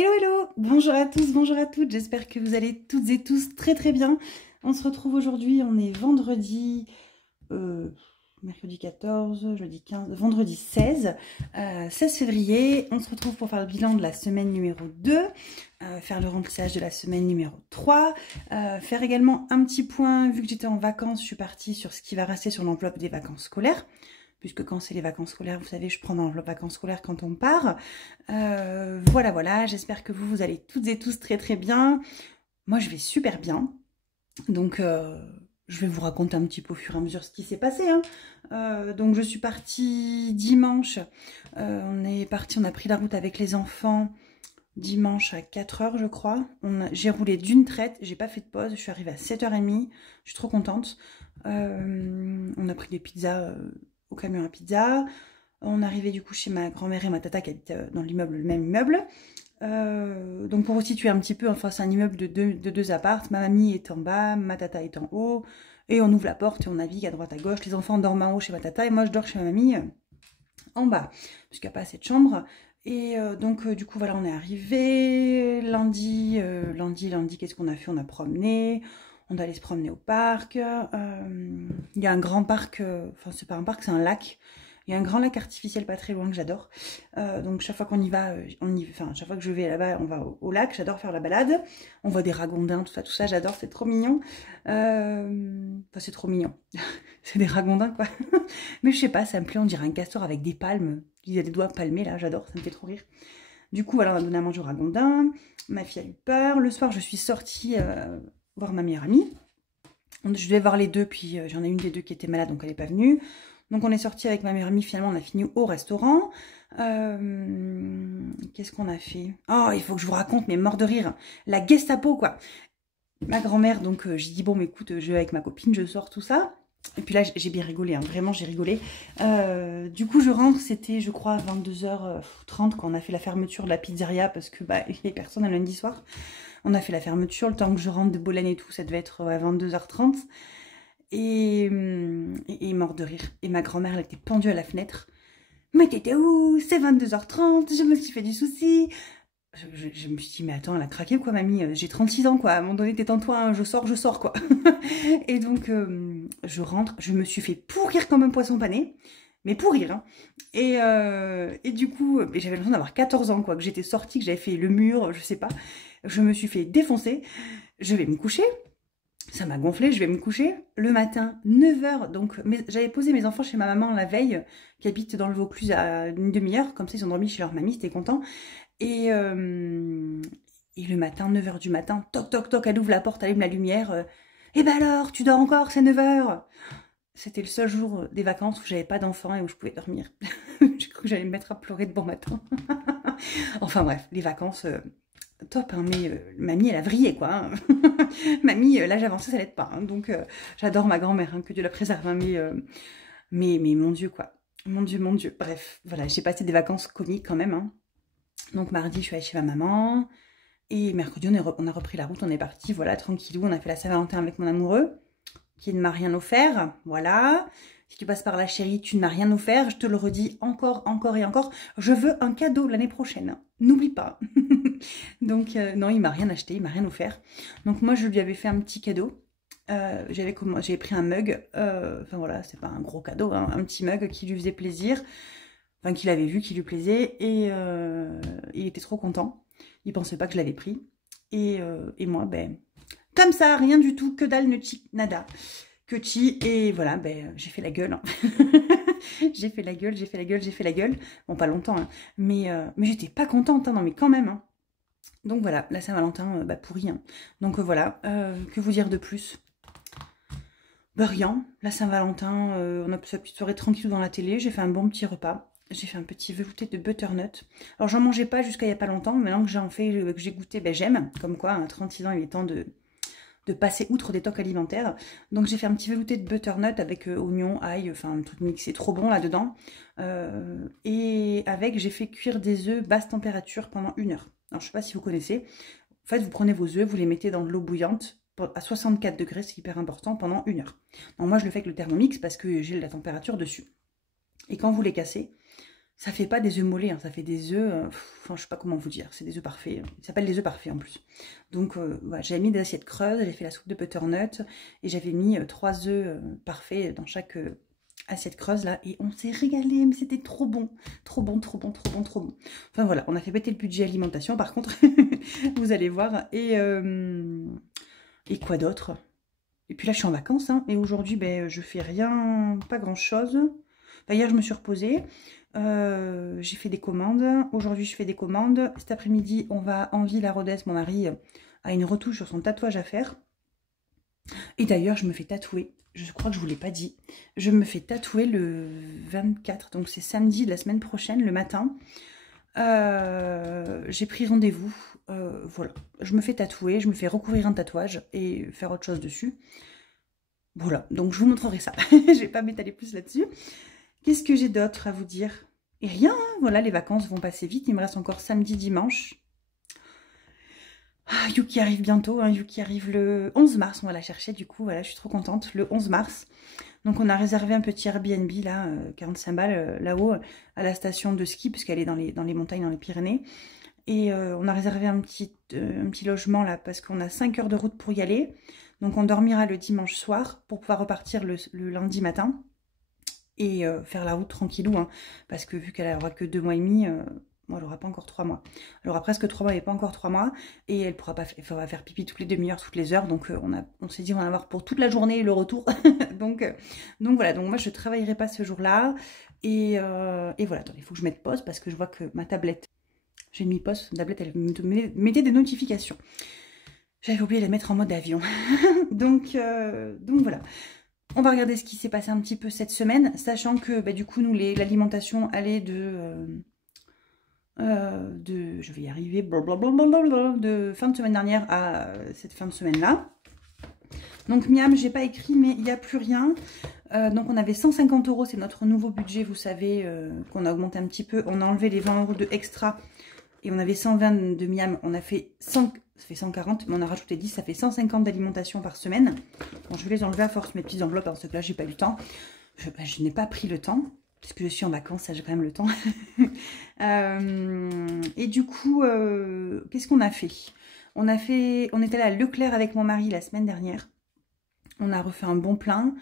Hello hello, bonjour à tous, bonjour à toutes, j'espère que vous allez toutes et tous très très bien. On se retrouve aujourd'hui, on est vendredi, mercredi 14, jeudi 15, vendredi 16, 16 février. On se retrouve pour faire le bilan de la semaine numéro 2, faire le remplissage de la semaine numéro 3, faire également un petit point, vu que j'étais en vacances, je suis partie sur ce qui va rester sur l'enveloppe des vacances scolaires. Puisque quand c'est les vacances scolaires, vous savez, je prends dans l'enveloppe vacances scolaires quand on part. Voilà, j'espère que vous allez toutes et tous très très bien. Moi, je vais super bien. Donc, je vais vous raconter un petit peu au fur et à mesure ce qui s'est passé. Donc, je suis partie dimanche. On a pris la route avec les enfants dimanche à 4 h, je crois. J'ai roulé d'une traite, j'ai pas fait de pause. Je suis arrivée à 7 h 30. Je suis trop contente. On a pris des pizzas au camion à pizza. On arrivait du coup chez ma grand-mère et ma tata qui habitent dans le même immeuble. Donc pour vous situer un petit peu, enfin c'est un immeuble de deux appartes. Ma mamie est en bas, ma tata est en haut. Et on ouvre la porte et on navigue à droite à gauche. Les enfants dorment en haut chez ma tata et moi je dors chez ma mamie en bas. Puisqu'il n'y a pas assez de chambres. Et donc du coup voilà, on est arrivé lundi, qu'est-ce qu'on a fait? On a promené. On allait se promener au parc. Il y a un grand parc, enfin c'est pas un parc, c'est un lac. Il y a un grand lac artificiel pas très loin que j'adore. Donc chaque fois qu'on y va, chaque fois que je vais là-bas, on va au lac. J'adore faire la balade. On voit des ragondins, tout ça, j'adore, c'est trop mignon. Enfin c'est trop mignon. C'est des ragondins quoi. Mais je sais pas, ça me plaît, on dirait un castor avec des palmes. Il y a des doigts palmés là, j'adore, ça me fait trop rire. Du coup voilà, on a donné à manger au ragondin. Ma fille a eu peur. Le soir je suis sortie voir ma meilleure amie. Je devais voir les deux, puis j'en ai une des deux qui était malade, donc elle n'est pas venue. Donc on est sorti avec ma meilleure amie, finalement on a fini au restaurant. Qu'est-ce qu'on a fait? Oh, il faut que je vous raconte, mais mort de rire. La Gestapo, quoi. Ma grand-mère, donc j'ai dit, bon, mais écoute, je vais avec ma copine, je sors, tout ça. Et puis là, j'ai bien rigolé, hein, vraiment, j'ai rigolé. Du coup, je rentre, c'était, je crois, 22 h 30 quand on a fait la fermeture de la pizzeria, parce que, bah, il n'y avait personne un lundi soir. On a fait la fermeture, le temps que je rentre de Bologne et tout, ça devait être à 22 h 30. Et mort de rire. Et ma grand-mère, elle était pendue à la fenêtre. Mais t'étais où? C'est 22 h 30, je me suis fait du souci. Je me suis dit, mais attends, elle a craqué ou quoi, mamie? J'ai 36 ans, quoi. À un moment donné, détends-toi, hein, je sors, quoi. Et donc, je rentre, je me suis fait pourrir comme un poisson pané. Mais pourrir, hein. Et du coup, j'avais l'impression d'avoir 14 ans, quoi. Que j'étais sortie, que j'avais fait le mur, je sais pas. Je me suis fait défoncer. Je vais me coucher. Ça m'a gonflé, je vais me coucher. Le matin, 9 h, donc j'avais posé mes enfants chez ma maman la veille, qui habite dans le Vaucluse à une demi-heure, comme ça ils ont dormi chez leur mamie, c'était content. Et le matin, 9 h du matin, toc toc toc, elle ouvre la porte, elle allume la lumière. Eh ben alors, tu dors encore, c'est 9 h. C'était le seul jour des vacances où j'avais pas d'enfants et où je pouvais dormir. J'ai cru que j'allais me mettre à pleurer de bon matin. Enfin bref, les vacances... top, hein, mais mamie elle a vrillé quoi, hein. Mamie, l'âge avancé ça l'aide pas, hein, donc j'adore ma grand-mère, hein, que Dieu la préserve, hein, mais mon Dieu quoi, mon Dieu, bref, voilà, j'ai passé des vacances comiques quand même, hein. Donc mardi je suis allée chez ma maman, et mercredi on a repris la route, on est parti, voilà, tranquillou, on a fait la Saint-Valentin avec mon amoureux, qui ne m'a rien offert, voilà. Si tu passes par là, chérie, tu ne m'as rien offert. Je te le redis encore et encore. Je veux un cadeau l'année prochaine. N'oublie pas. Donc, non, il m'a rien acheté, il m'a rien offert. Donc, moi, je lui avais fait un petit cadeau. J'avais pris un mug. Enfin, voilà, c'est pas un gros cadeau, hein, un petit mug qui lui faisait plaisir. Enfin, qu'il avait vu, qui lui plaisait. Et il était trop content. Il pensait pas que je l'avais pris. Et moi, ben... comme ça, rien du tout, que dalle, ne chi, nada. Que chi, et voilà, ben, j'ai fait la gueule. Hein. J'ai fait la gueule. Bon, pas longtemps, hein. Mais j'étais pas contente, hein, non, mais quand même. Hein. Donc voilà, la Saint-Valentin, bah, pourri. Hein. Donc voilà, que vous dire de plus? Bah rien, la Saint-Valentin, on a passé une petite soirée tranquille dans la télé, j'ai fait un bon petit repas. J'ai fait un petit velouté de butternut. Alors j'en mangeais pas jusqu'à il y a pas longtemps, mais maintenant que j'en fais, que j'ai goûté, ben j'aime. Comme quoi, à 36 ans, il est temps de passer outre des tocs alimentaires. Donc j'ai fait un petit velouté de butternut avec oignon, ail, enfin un truc mixé trop bon là-dedans. Et avec, j'ai fait cuire des œufs basse température pendant 1 heure. Alors je sais pas si vous connaissez. En fait, vous prenez vos œufs, vous les mettez dans de l'eau bouillante à 64 degrés, c'est hyper important, pendant 1 heure. Donc moi je le fais avec le Thermomix parce que j'ai la température dessus. Et quand vous les cassez, Ça fait pas des œufs mollets, hein, ça fait des œufs, enfin je sais pas comment vous dire, c'est des œufs parfaits. Ils s'appellent des œufs parfaits en plus. Donc voilà, j'avais mis des assiettes creuses, j'ai fait la soupe de butternut et j'avais mis 3 œufs parfaits dans chaque assiette creuse là et on s'est régalé, mais c'était trop bon, trop bon, trop bon, trop bon, trop bon. Enfin voilà, on a fait péter le budget alimentation par contre, vous allez voir. Et quoi d'autre? Et puis là je suis en vacances hein, et aujourd'hui ben je fais rien, pas grand chose. Enfin, hier je me suis reposée. J'ai fait des commandes. Aujourd'hui, je fais des commandes. Cet après-midi, on va en ville à Rodez. Mon mari a une retouche sur son tatouage à faire. Et d'ailleurs, je me fais tatouer. Je crois que je ne vous l'ai pas dit. Je me fais tatouer le 24. Donc, c'est samedi de la semaine prochaine, le matin. J'ai pris rendez-vous. Voilà. Je me fais tatouer. Je me fais recouvrir un tatouage et faire autre chose dessus. Voilà. Donc, je vous montrerai ça. Je ne vais pas m'étaler plus là-dessus. Qu'est-ce que j'ai d'autre à vous dire? Et rien, hein. Voilà, les vacances vont passer vite. Il me reste encore samedi, dimanche. Ah, Yuki arrive bientôt. Hein. Yuki arrive le 11 mars. On va la chercher du coup. Voilà, je suis trop contente. Le 11 mars. Donc, on a réservé un petit Airbnb, là, 45 balles, là-haut, à la station de ski, puisqu'elle est dans les montagnes, dans les Pyrénées. Et on a réservé un petit logement, là, parce qu'on a 5 heures de route pour y aller. Donc, on dormira le dimanche soir pour pouvoir repartir le lundi matin. Et faire la route tranquillou, hein, parce que vu qu'elle n'aura que 2 mois et demi, elle n'aura pas encore 3 mois. Elle aura presque 3 mois et pas encore 3 mois, et elle pourra pas va faire pipi toutes les demi-heures, toutes les heures, donc on s'est dit on va en avoir pour toute la journée et le retour. donc voilà, donc moi je ne travaillerai pas ce jour-là, et voilà, attendez, il faut que je mette pause, parce que je vois que ma tablette, j'ai mis pause, ma tablette elle me mettait des notifications. J'avais oublié de la mettre en mode avion. donc voilà. On va regarder ce qui s'est passé un petit peu cette semaine, sachant que bah, du coup, nous, l'alimentation allait je vais y arriver, de fin de semaine dernière à cette fin de semaine-là. Donc Miam, j'ai pas écrit, mais il n'y a plus rien. Donc on avait 150 €, c'est notre nouveau budget, vous savez, qu'on a augmenté un petit peu. On a enlevé les 20 € de extra et on avait 120 de Miam, on a fait 100, ça fait 140, mais on a rajouté 10, ça fait 150 d'alimentation par semaine. Bon, je vais les enlever à force, mes petites enveloppes, parce que là, j'ai pas eu le temps. Je n'ai pas pris le temps, puisque je suis en vacances, ça j'ai quand même le temps. Et du coup, qu'est-ce qu'on a fait? On est allé à Leclerc avec mon mari la semaine dernière. On a refait un bon plein.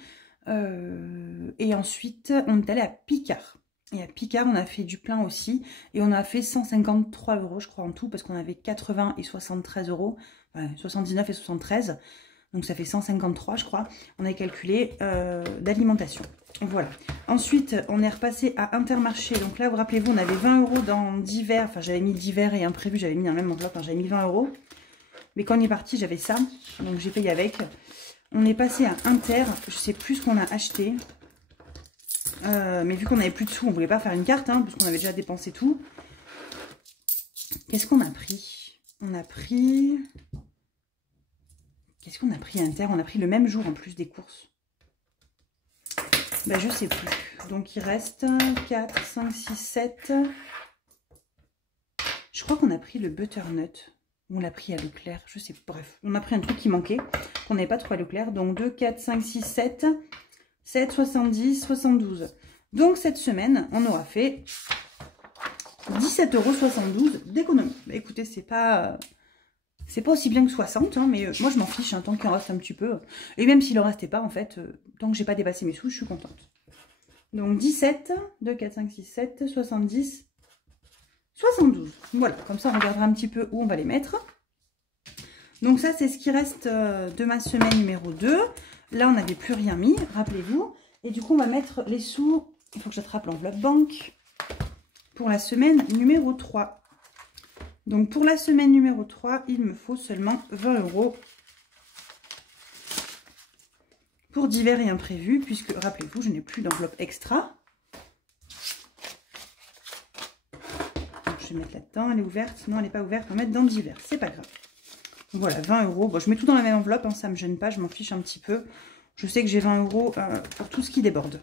Et ensuite, on est allé à Picard. Et à Picard, on a fait du plein aussi. Et on a fait 153 €, je crois, en tout, parce qu'on avait 80 et 73 €. Enfin, 79 et 73. Donc ça fait 153, je crois. On a calculé d'alimentation. Voilà. Ensuite, on est repassé à Intermarché. Donc là, vous rappelez-vous, on avait 20 € dans divers. Enfin, j'avais mis divers et imprévu. J'avais mis dans la même enveloppe. Hein, j'avais mis 20 €. Mais quand on est parti, j'avais ça. Donc j'ai payé avec. On est passé à Inter. Je sais plus ce qu'on a acheté. Mais vu qu'on n'avait plus de sous, on voulait pas faire une carte, hein, parce qu'on avait déjà dépensé tout. Qu'est-ce qu'on a pris? On a pris... Qu'est-ce qu'on a pris à Inter? On a pris le même jour en plus des courses. Ben, je sais plus. Donc il reste 4, 5, 6, 7. Je crois qu'on a pris le butternut. On l'a pris à Leclerc, je sais pas. Bref, on a pris un truc qui manquait, qu'on n'avait pas trop à Leclerc. Donc 2, 4, 5, 6, 7. 7, 70, 72. Donc cette semaine, on aura fait 17,72 € d'économie. Bah, écoutez, c'est pas aussi bien que 60, hein, mais moi je m'en fiche, hein, tant qu'il en reste un petit peu. Et même s'il en restait pas, en fait, tant que j'ai pas dépassé mes sous, je suis contente. Donc 17, 2, 4, 5, 6, 7, 70, 72. Voilà, comme ça on regardera un petit peu où on va les mettre. Donc ça, c'est ce qui reste de ma semaine numéro 2. Là, on n'avait plus rien mis, rappelez-vous. Et du coup, on va mettre les sous. Il faut que j'attrape l'enveloppe banque pour la semaine numéro 3. Donc, pour la semaine numéro 3, il me faut seulement 20 € pour divers et imprévus, puisque, rappelez-vous, je n'ai plus d'enveloppe extra. Donc, je vais mettre là-dedans. Elle est ouverte? Non, elle n'est pas ouverte. On va mettre dans divers. C'est pas grave. Voilà, 20 €. Bon, je mets tout dans la même enveloppe, hein, ça ne me gêne pas, je m'en fiche un petit peu. Je sais que j'ai 20 € pour tout ce qui déborde.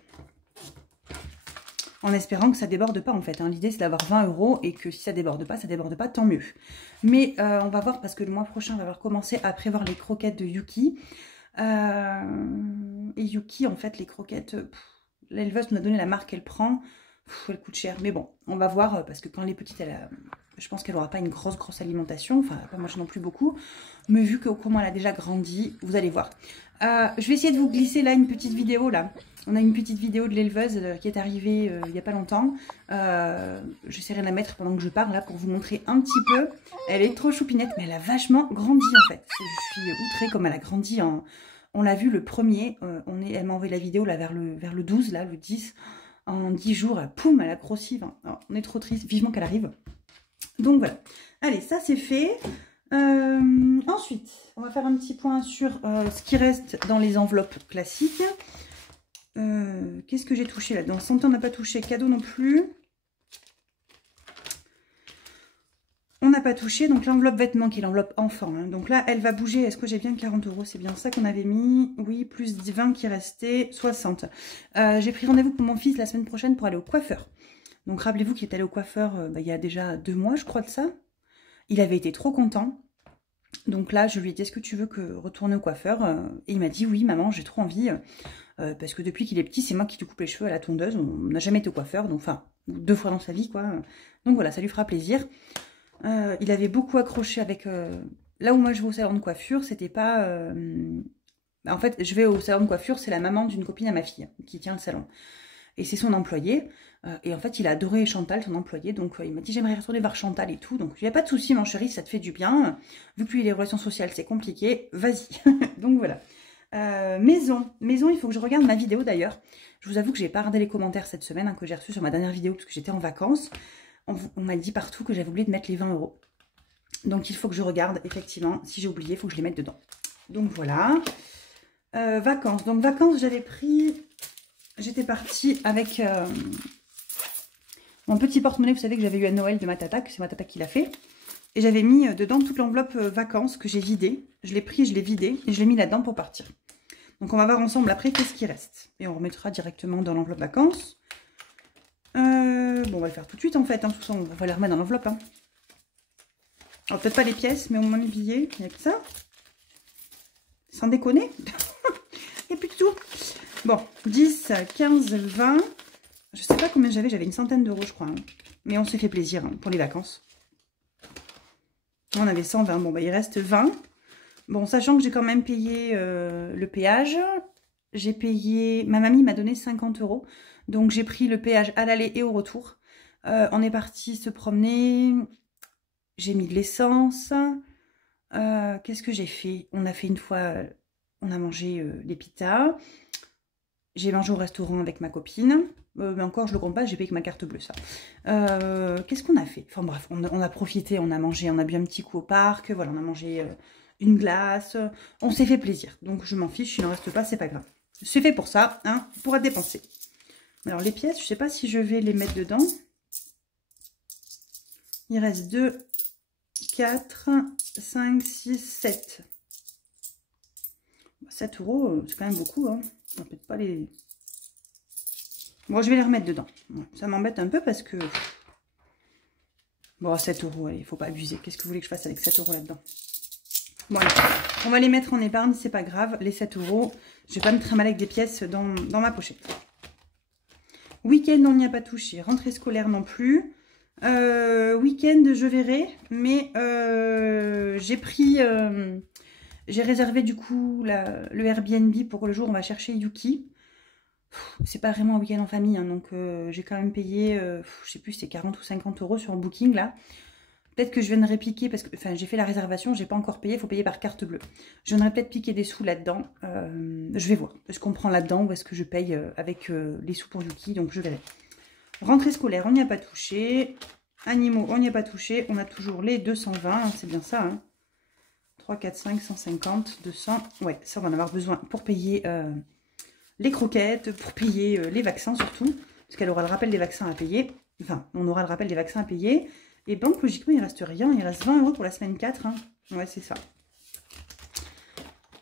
En espérant que ça ne déborde pas, en fait. Hein. L'idée, c'est d'avoir 20 € et que si ça ne déborde pas, tant mieux. Mais on va voir, parce que le mois prochain, on va commencer à prévoir les croquettes de Yuki. Et Yuki, en fait, les croquettes, l'éleveuse nous a donné la marque qu'elle prend. Elle coûte cher. Mais bon, on va voir, parce que quand elle est petite, je pense qu'elle n'aura pas une grosse alimentation. Enfin, elle va pas manger non plus beaucoup. Mais vu que comment elle a déjà grandi, vous allez voir. Je vais essayer de vous glisser là une petite vidéo là. On a une petite vidéo de l'éleveuse qui est arrivée il n'y a pas longtemps. J'essaierai de la mettre pendant que je parle là pour vous montrer un petit peu. Elle est trop choupinette, mais elle a vachement grandi en fait. Je suis outrée comme elle a grandi. On l'a vu le premier. Elle m'a envoyé la vidéo là vers le 12, là, le 10. En 10 jours, poum, elle a grossi. Enfin, on est trop triste. Vivement qu'elle arrive. Donc voilà. Allez, ça c'est fait. Ensuite, on va faire un petit point sur ce qui reste dans les enveloppes classiques. Qu'est-ce que j'ai touché là-dedans? Santé, on n'a pas touché. Cadeau non plus. On n'a pas touché. Donc l'enveloppe vêtements qui est l'enveloppe enfant. Hein. Donc là, elle va bouger. Est-ce que j'ai bien 40 €? C'est bien ça qu'on avait mis. Oui, plus 20 qui restait. 60. J'ai pris rendez-vous pour mon fils la semaine prochaine pour aller au coiffeur. Donc rappelez-vous qu'il est allé au coiffeur il y a déjà 2 mois, je crois de ça. Il avait été trop content. Donc là, je lui ai dit, est-ce que tu veux que retourner au coiffeur? Et il m'a dit, oui, maman, j'ai trop envie. Parce que depuis qu'il est petit, c'est moi qui lui coupe les cheveux à la tondeuse. On n'a jamais été au coiffeur, donc enfin, 2 fois dans sa vie, quoi. Donc voilà, ça lui fera plaisir. Il avait beaucoup accroché avec... Là où moi, je vais au salon de coiffure, c'était pas... En fait, je vais au salon de coiffure, c'est la maman d'une copine à ma fille qui tient le salon. Et c'est son employé. Et en fait, il a adoré Chantal, son employé. Donc, il m'a dit, j'aimerais retourner voir Chantal et tout. Donc, il n'y a pas de souci, mon chéri, ça te fait du bien. Vu que lui, les relations sociales, c'est compliqué, vas-y. Donc, voilà. Maison, il faut que je regarde ma vidéo d'ailleurs. Je vous avoue que j'ai pas regardé les commentaires cette semaine que j'ai reçus sur ma dernière vidéo parce que j'étais en vacances. On m'a dit partout que j'avais oublié de mettre les 20 €. Donc, il faut que je regarde, effectivement. Si j'ai oublié, il faut que je les mette dedans. Donc, voilà. Vacances. Donc, vacances, j'avais pris... J'étais partie avec mon petit porte-monnaie, vous savez que j'avais eu à Noël de ma tata, que c'est ma tata qui l'a fait. Et j'avais mis dedans toute l'enveloppe vacances que j'ai vidée. Je l'ai pris, je l'ai vidé et je l'ai mis là-dedans pour partir. Donc on va voir ensemble après qu'est-ce qui reste. Et on remettra directement dans l'enveloppe vacances. Bon, on va le faire tout de suite en fait. Hein. Tout ça, on va les remettre dans l'enveloppe. Hein. Alors peut-être pas les pièces, mais au moins les billets. Il n'y a que ça. Sans déconner. Il n'y a plus de tout. Bon, 10, 15, 20. Je sais pas combien j'avais une centaine d'euros, je crois. Hein. Mais on s'est fait plaisir hein, pour les vacances. On avait 120. Bon, bah, il reste 20. Bon, sachant que j'ai quand même payé le péage. J'ai payé... Ma mamie m'a donné 50 €. Donc, j'ai pris le péage à l'aller et au retour. On est parti se promener. J'ai mis de l'essence. Qu'est-ce que j'ai fait? On a fait une fois... On a mangé des pizzas. J'ai mangé au restaurant avec ma copine. Mais encore, je le compte pas, j'ai payé avec ma carte bleue, ça. Qu'est-ce qu'on a fait? Enfin bref, on a profité, on a mangé, on a bu un petit coup au parc. Voilà, on a mangé une glace. On s'est fait plaisir. Donc, je m'en fiche, il n'en reste pas, c'est pas grave. C'est fait pour ça, hein, pour être dépensé. Alors, les pièces, je sais pas si je vais les mettre dedans. Il reste 2, 4, 5, 6, 7. 7 €, c'est quand même beaucoup, hein. On va peut-être pas les... Bon, je vais les remettre dedans. Ça m'embête un peu parce que... Bon, 7 €, allez, il faut pas abuser. Qu'est-ce que vous voulez que je fasse avec 7 € là-dedans? Bon, allez, on va les mettre en épargne, c'est pas grave. Les 7 €, je vais pas me trimballer avec des pièces dans ma pochette. Week-end, on n'y a pas touché. Rentrée scolaire non plus. Week-end, je verrai. Mais j'ai pris... J'ai réservé du coup le Airbnb pour le jour où on va chercher Yuki. C'est pas vraiment un week-end en famille, hein, donc j'ai quand même payé, je sais plus, c'est 40 ou 50 € sur un booking là. Peut-être que je viendrai piquer, parce que enfin, j'ai fait la réservation, j'ai pas encore payé, il faut payer par carte bleue. Je viendrai peut-être piquer des sous là-dedans. Je vais voir. Est-ce qu'on prend là-dedans ou est-ce que je paye avec les sous pour Yuki, donc je verrai. Rentrée scolaire, on n'y a pas touché. Animaux, on n'y a pas touché. On a toujours les 220, hein, c'est bien ça, hein. 3, 4, 5, 150, 200. Ouais, ça, on va en avoir besoin pour payer les croquettes, pour payer les vaccins surtout. Parce qu'elle aura le rappel des vaccins à payer. Enfin, on aura le rappel des vaccins à payer. Et donc, logiquement, il ne reste rien. Il reste 20 € pour la semaine 4. Hein. Ouais, c'est ça.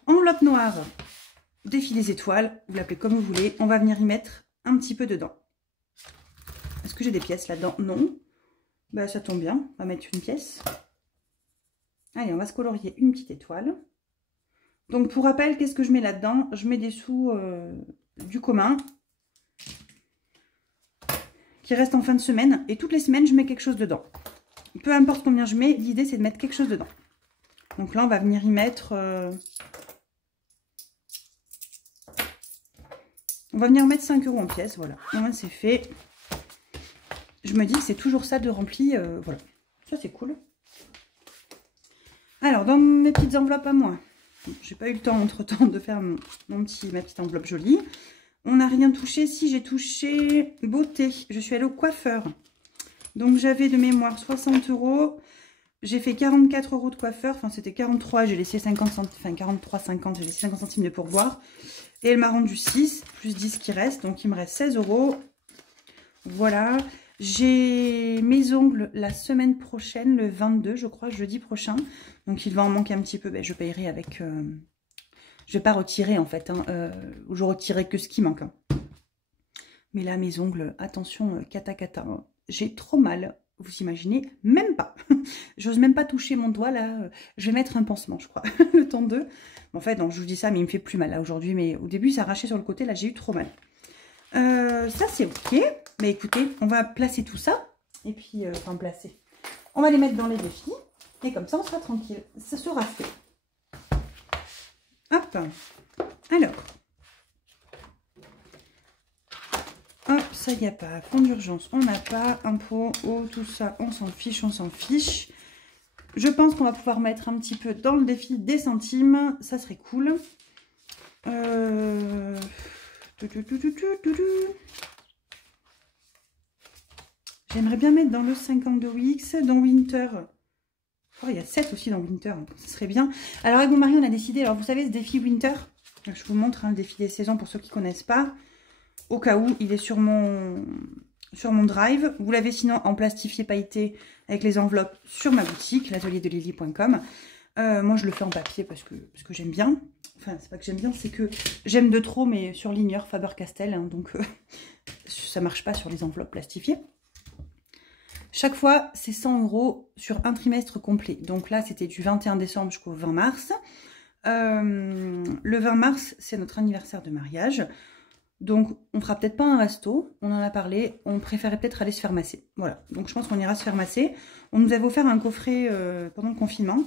Enveloppe noire. Défi des étoiles. Vous l'appelez comme vous voulez. On va venir y mettre un petit peu dedans. Est-ce que j'ai des pièces là-dedans? Non. Bah, ça tombe bien. On va mettre une pièce. Allez, on va se colorier une petite étoile. Donc, pour rappel, qu'est-ce que je mets là-dedans? Je mets des sous du commun qui reste en fin de semaine. Et toutes les semaines, je mets quelque chose dedans. Peu importe combien je mets, l'idée, c'est de mettre quelque chose dedans. Donc là, on va venir y mettre... On va venir mettre 5 € en pièces, voilà. Et moi, c'est fait. Je me dis que c'est toujours ça de rempli, voilà. Ça, c'est cool. Alors, dans mes petites enveloppes à moi, j'ai pas eu le temps entre-temps de faire ma petite enveloppe jolie. On n'a rien touché. Si, j'ai touché beauté. Je suis allée au coiffeur. Donc, j'avais de mémoire 60 €. J'ai fait 44 € de coiffeur. Enfin, c'était 43. J'ai laissé 50 centimes. Enfin, 43,50. J'ai laissé 50 centimes de pourboire. Et elle m'a rendu 6, plus 10 qui reste. Donc, il me reste 16 €. Voilà. J'ai mes ongles la semaine prochaine, le 22, je crois, jeudi prochain. Donc, il va en manquer un petit peu. Ben, je payerai avec... Je ne vais pas retirer, en fait. Hein, je retirerai que ce qui manque. Hein. Mais là, mes ongles, attention, cata. Hein. J'ai trop mal. Vous imaginez même pas. J'ose même pas toucher mon doigt, là. Je vais mettre un pansement, je crois. Le temps de... En fait, non, je vous dis ça, mais il me fait plus mal, là, aujourd'hui. Mais au début, ça arrachait sur le côté. Là, j'ai eu trop mal. Ça, c'est OK. Mais écoutez, on va placer tout ça. Et puis, enfin, placer. On va les mettre dans les défis. Et comme ça, on sera tranquille. Ça sera fait. Hop. Alors. Hop, ça, il n'y a pas. Fonds d'urgence, on n'a pas. Impôt, eau, tout ça, on s'en fiche, on s'en fiche. Je pense qu'on va pouvoir mettre un petit peu dans le défi des centimes. Ça serait cool. J'aimerais bien mettre dans le 52 Wix, dans Winter. Oh, il y a 7 aussi dans Winter, ça serait bien. Alors avec mon mari, on a décidé, alors vous savez, ce défi Winter, je vous montre le défi des saisons pour ceux qui ne connaissent pas. Au cas où, il est sur mon drive. Vous l'avez sinon en plastifié pailleté avec les enveloppes sur ma boutique, l'atelierdelily.com. Moi, je le fais en papier parce que j'aime bien. Enfin, c'est pas que j'aime bien, c'est que j'aime de trop, mais sur ligneur Faber-Castell. Hein, donc, ça marche pas sur les enveloppes plastifiées. Chaque fois, c'est 100 € sur un trimestre complet. Donc là, c'était du 21 décembre jusqu'au 20 mars. Le 20 mars, c'est notre anniversaire de mariage. Donc, on fera peut-être pas un resto. On en a parlé. On préférait peut-être aller se faire masser. Voilà. Donc, je pense qu'on ira se faire masser. On nous avait offert un coffret pendant le confinement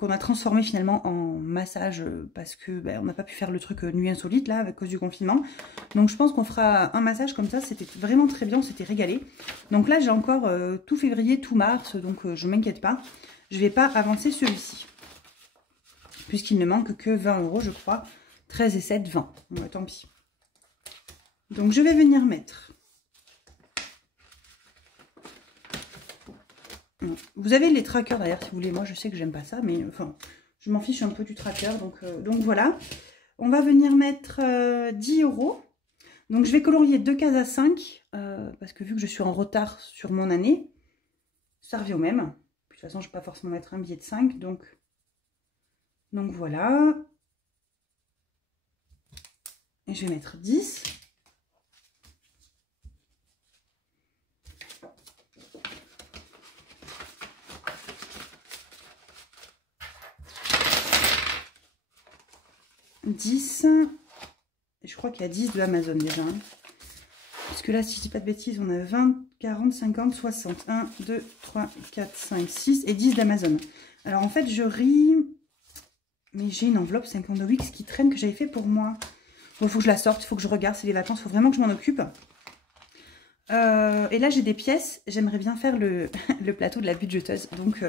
qu'on a transformé finalement en massage parce que on n'a pas pu faire le truc nuit insolite là à cause du confinement. Donc je pense qu'on fera un massage comme ça, c'était vraiment très bien, on s'était régalé. Donc là j'ai encore tout février, tout mars, donc je ne m'inquiète pas. Je ne vais pas avancer celui-ci. Puisqu'il ne manque que 20 € je crois. 13 et 7, 20. Bon, tant pis. Donc je vais venir mettre... Vous avez les trackers d'ailleurs si vous voulez. Moi je sais que j'aime pas ça, mais enfin je m'en fiche un peu du tracker. Donc voilà. On va venir mettre 10 €. Donc je vais colorier 2 cases à 5 parce que vu que je suis en retard sur mon année, ça revient au même. De toute façon je ne vais pas forcément mettre un billet de 5. Donc voilà. Et je vais mettre 10. Et je crois qu'il y a 10 de Amazon déjà. Hein. Parce que là, si je dis pas de bêtises, on a 20, 40, 50, 60. 1, 2, 3, 4, 5, 6 et 10 d'Amazon. Alors en fait, je ris. Mais j'ai une enveloppe 52 Wix qui traîne que j'avais fait pour moi. Bon, il faut que je la sorte, il faut que je regarde, c'est les vacances, il faut vraiment que je m'en occupe. Et là, j'ai des pièces. J'aimerais bien faire le plateau de la budgeteuse. Donc,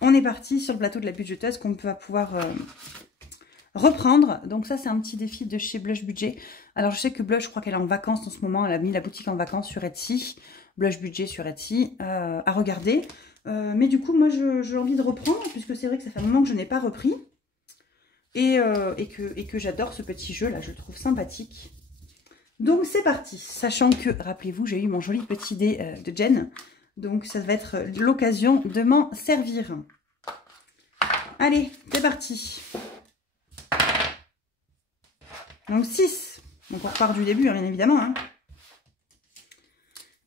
on est parti sur le plateau de la budgeteuse qu'on va pouvoir... reprendre. Donc ça c'est un petit défi de chez Blush Budget. Alors je sais que Blush, je crois qu'elle est en vacances en ce moment, elle a mis la boutique en vacances sur Etsy, Blush Budget sur Etsy, à regarder. Mais du coup moi j'ai envie de reprendre puisque c'est vrai que ça fait un moment que je n'ai pas repris et que j'adore ce petit jeu là, je le trouve sympathique. Donc c'est parti, sachant que, rappelez-vous, j'ai eu mon joli petit dé de Jen, donc ça va être l'occasion de m'en servir. Allez, c'est parti. Donc 6. Donc on repart du début, hein, bien évidemment. Hein.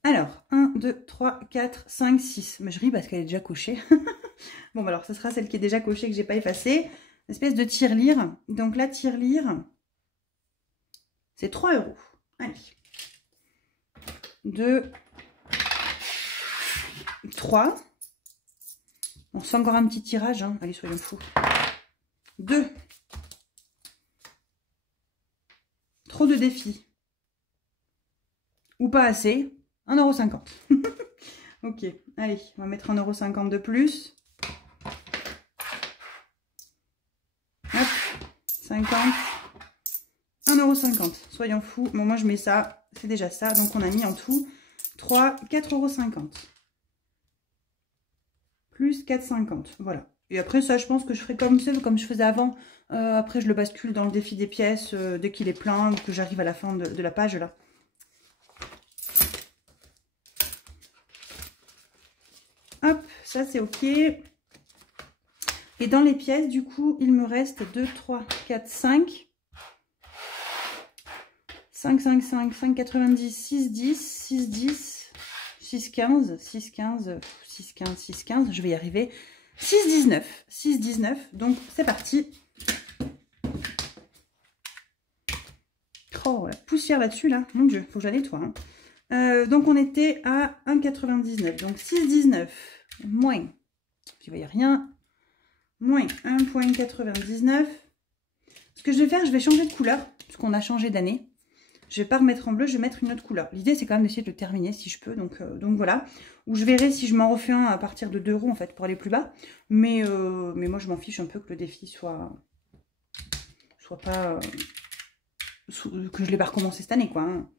Alors, 1, 2, 3, 4, 5, 6. Mais je ris parce qu'elle est déjà cochée. Bon, bah alors, ce sera celle qui est déjà cochée que j'ai pas effacée. Une espèce de tirelire. Donc la tirelire, c'est 3 €. Allez. 2, 3. On fait encore un petit tirage, hein. Allez, soyons fous. 2. Trop de défis. Ou pas assez. 1,50 €. Ok, allez, on va mettre 1,50 € de plus. Hop, 50. 1,50 €. Soyons fous. Bon, moi, je mets ça. C'est déjà ça. Donc, on a mis en tout 3, 4,50 €. Plus 4,50 €. Voilà. Et après, ça, je pense que je ferai comme je faisais avant. Après, je le bascule dans le défi des pièces dès qu'il est plein ou que j'arrive à la fin de la page, là. Hop, ça, c'est OK. Et dans les pièces, du coup, il me reste 2, 3, 4, 5. 5, 5, 5, 5, 90, 6, 10, 6, 10, 6, 15, 6, 15, 6, 15, 6, 15. Je vais y arriver. 6, 19. 6, 19. Donc, c'est parti. Oh, la poussière là-dessus, là. Mon Dieu, faut que je la nettoie. Hein. Donc, on était à 1,99. Donc, 6, 19. Moins. Tu vois, il n'y a rien. Moins 1,99. Ce que je vais faire, je vais changer de couleur. Puisqu'on a changé d'année. Je vais pas remettre en bleu, je vais mettre une autre couleur. L'idée, c'est quand même d'essayer de le terminer si je peux. Donc voilà. Ou je verrai si je m'en refais un à partir de 2 € en fait pour aller plus bas. Mais moi, je m'en fiche un peu que le défi soit pas... que je l'ai pas recommencé cette année, quoi. Hein.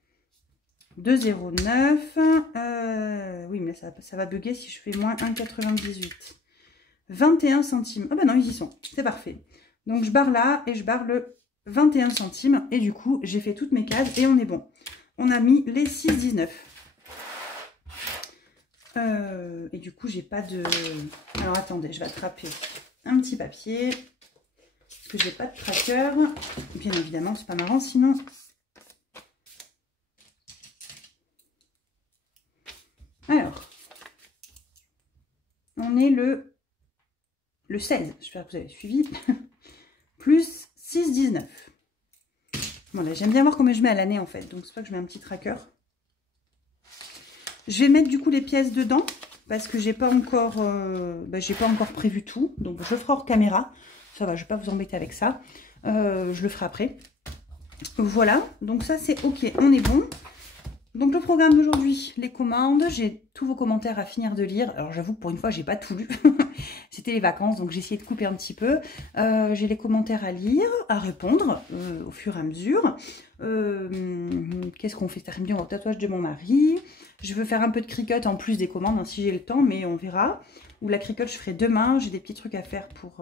2,09. Oui, mais ça va bugger si je fais moins 1,98. 21 centimes. Ah bah non, ils y sont. C'est parfait. Donc, je barre là et je barre le 21 centimes. Et du coup, j'ai fait toutes mes cases et on est bon. On a mis les 6,19. Et du coup, j'ai pas de... Alors, attendez, je vais attraper un petit papier. Parce que j'ai pas de tracker. Bien évidemment, c'est pas marrant sinon. Alors, on est le 16. J'espère que vous avez suivi. Plus 6,19. Voilà, j'aime bien voir combien je mets à l'année en fait. Donc, c'est pas que je mets un petit tracker. Je vais mettre du coup les pièces dedans. Parce que j'ai pas encore prévu tout. Donc, je ferai hors caméra. Ça va, je vais pas vous embêter avec ça. Je le ferai après. Voilà, donc ça c'est ok, on est bon. Donc le programme d'aujourd'hui, les commandes, j'ai tous vos commentaires à finir de lire. Alors j'avoue que pour une fois, j'ai pas tout lu. C'était les vacances, donc j'ai essayé de couper un petit peu. J'ai les commentaires à lire, à répondre au fur et à mesure. Qu'est-ce qu'on fait? Ça rime bien au tatouage de mon mari. Je veux faire un peu de cricut en plus des commandes, hein, si j'ai le temps, mais on verra. Ou la cricut, je ferai demain. J'ai des petits trucs à faire pour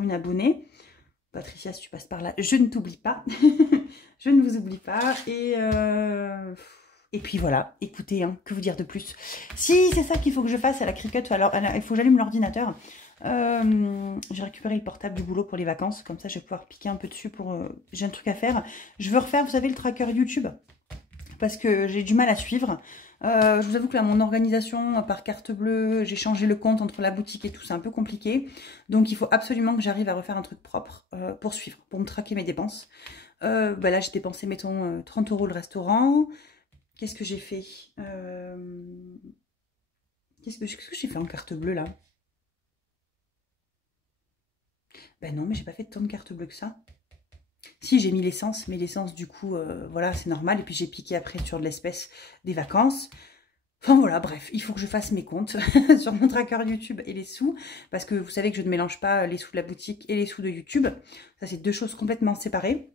une abonnée. Patricia, si tu passes par là, je ne t'oublie pas. Je ne vous oublie pas. Et puis voilà, écoutez, hein, que vous dire de plus? Si c'est ça qu'il faut que je fasse à la cricut, alors il faut que j'allume l'ordinateur. J'ai récupéré le portable du boulot pour les vacances. Comme ça, je vais pouvoir piquer un peu dessus pour... j'ai un truc à faire. Je veux refaire, vous savez, le tracker YouTube. Parce que j'ai du mal à suivre. Je vous avoue que là, mon organisation par carte bleue, j'ai changé le compte entre la boutique et tout, c'est un peu compliqué. Donc, il faut absolument que j'arrive à refaire un truc propre pour suivre, pour me traquer mes dépenses. Là, j'ai dépensé, mettons, 30 € le restaurant. Qu'est-ce que j'ai fait Qu'est-ce que j'ai fait en carte bleue, là? Ben non, mais j'ai pas fait tant de carte bleue que ça. Si, j'ai mis l'essence, mais l'essence, du coup, voilà, c'est normal. Et puis, j'ai piqué après sur de l'espèce des vacances. Enfin, voilà, bref, il faut que je fasse mes comptes sur mon tracker YouTube et les sous. Parce que vous savez que je ne mélange pas les sous de la boutique et les sous de YouTube. Ça, c'est deux choses complètement séparées.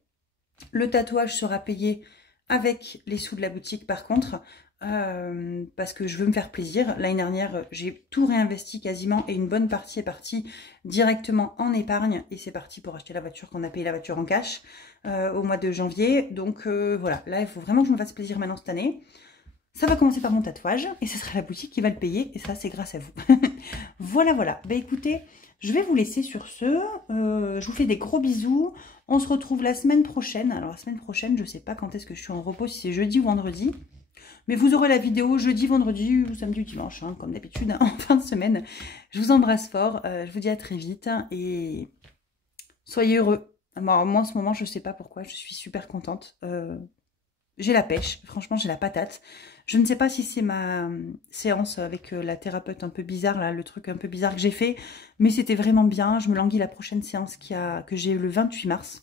Le tatouage sera payé avec les sous de la boutique, par contre. Parce que je veux me faire plaisir. L'année dernière, j'ai tout réinvesti quasiment et une bonne partie est partie directement en épargne et c'est parti pour acheter la voiture qu'on a payé la voiture en cash au mois de janvier. Donc voilà, là il faut vraiment que je me fasse plaisir maintenant cette année. Ça va commencer par mon tatouage et ce sera la boutique qui va le payer et ça c'est grâce à vous. Voilà, voilà. Bah écoutez, je vais vous laisser sur ce. Je vous fais des gros bisous. On se retrouve la semaine prochaine. Alors la semaine prochaine, je ne sais pas quand est-ce que je suis en repos, si c'est jeudi ou vendredi. Mais vous aurez la vidéo jeudi, vendredi ou samedi ou dimanche, hein, comme d'habitude, hein, en fin de semaine. Je vous embrasse fort. Je vous dis à très vite et soyez heureux. Moi, en ce moment, je ne sais pas pourquoi. Je suis super contente. j'ai la pêche, franchement j'ai la patate. Je ne sais pas si c'est ma séance avec la thérapeute un peu bizarre, là, le truc un peu bizarre que j'ai fait, mais c'était vraiment bien. Je me languis la prochaine séance que j'ai le 28 mars.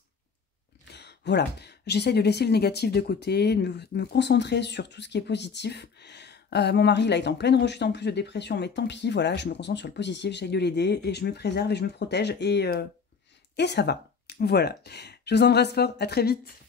Voilà, j'essaye de laisser le négatif de côté, de me concentrer sur tout ce qui est positif. Mon mari, là, est en pleine rechute en plus de dépression, mais tant pis, voilà, je me concentre sur le positif, j'essaye de l'aider, et je me préserve et je me protège, et ça va. Voilà, je vous embrasse fort, à très vite.